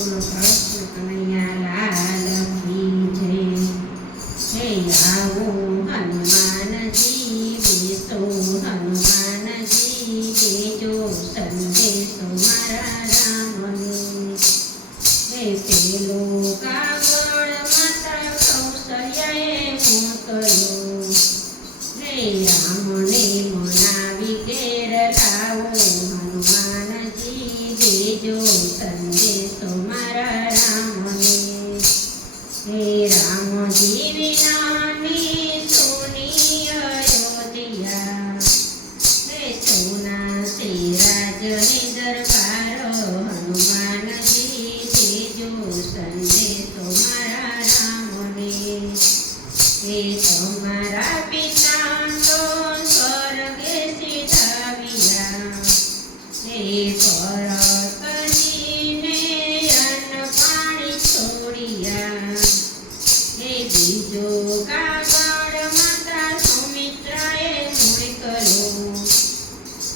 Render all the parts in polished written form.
બોલો કૃષ્ણ કનૈયા લાલ કી જય. હે આવો હનુમાનજી બેસો હનુમાનજી દેજો સંદેશો મારા રામને. હે પેલો કાગળ માતા કૌશલ્યાએ મોકલ્યો. હે રામને મનાવી ઘેર લાવો હનુમાનજી દેજો સંદેશો મારા રામને. હે રામજી વિનાની સોની અયોધ્યા. હે સોના સે રાજની દરબાર હનુમાનજી દેજો સંદેશો મારા રામને. હે તમારા પિતા તો સ્વર્ગે સિધાવ્યા. હે ભરતજીને અન્ન પાણી છોડ્યા. હે બીજો કાગળ માતા સુમિત્રાએ મોકલ્યો.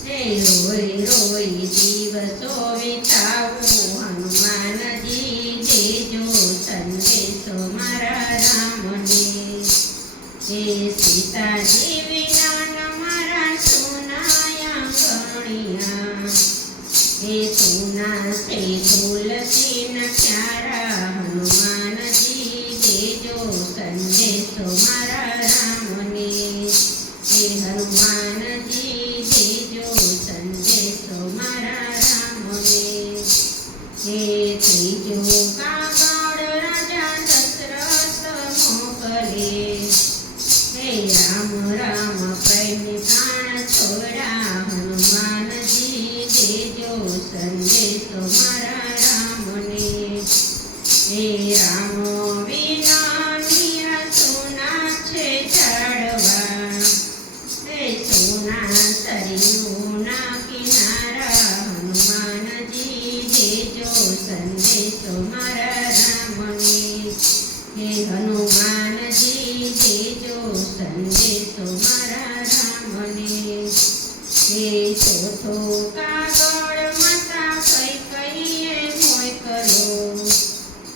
હે રોઈ રોઈ દિવસો વિતાવો હનુમાનજી દેજો સંદેશો મારા રામને. હે સીતાજી વિના મારા સોના આંગણિયા. હે સોના સે તુલસીના પ્યારા હનુમાનજી દેજો સંદેશો મારા રામને. હે હનુમાનજી દેજો સંદેશો મારા રામને. હે ત્રીજો કાગળ રાજા દશરથ મોકલે. હે રામ રામ કહીને પ્રાણ છોડ્યા હનુમાનજી દેજો સંદેશો મારા રામને. હે રામ વિનાની સોના છે ઝાડવા. હે સોના સરિયુના કિનારા હનુમાનજી દેજો સંદેશો મારા રામને. હે હનુમાનજી દેજો સંદેશો મારા રામને. હે ચોથો કાગળ માતા કૈકેયીએ મોકલ્યો.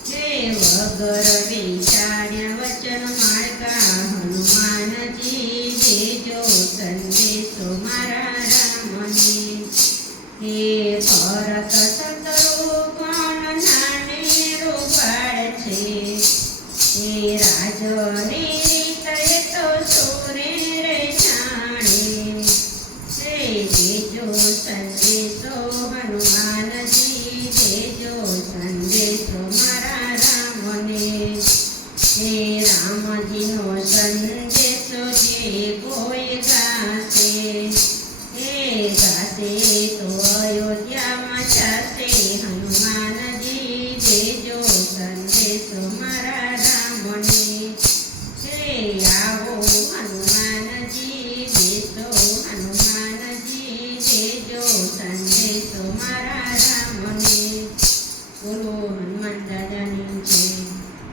હે વગર વિચાર્યા વચન માર્ગા હનુમાનજી દેજો સંદેશો મારા રામને. હે ભરત શત્રુઘ્ન નાને રૂપાળ છે. હે રાજની રીત એ તો સોરે રે જાણે. હે દેજો સંદેશો હનુમાનજી દેજો સંદેશો મારા રામને. હે રામજીનો સંદેશો જે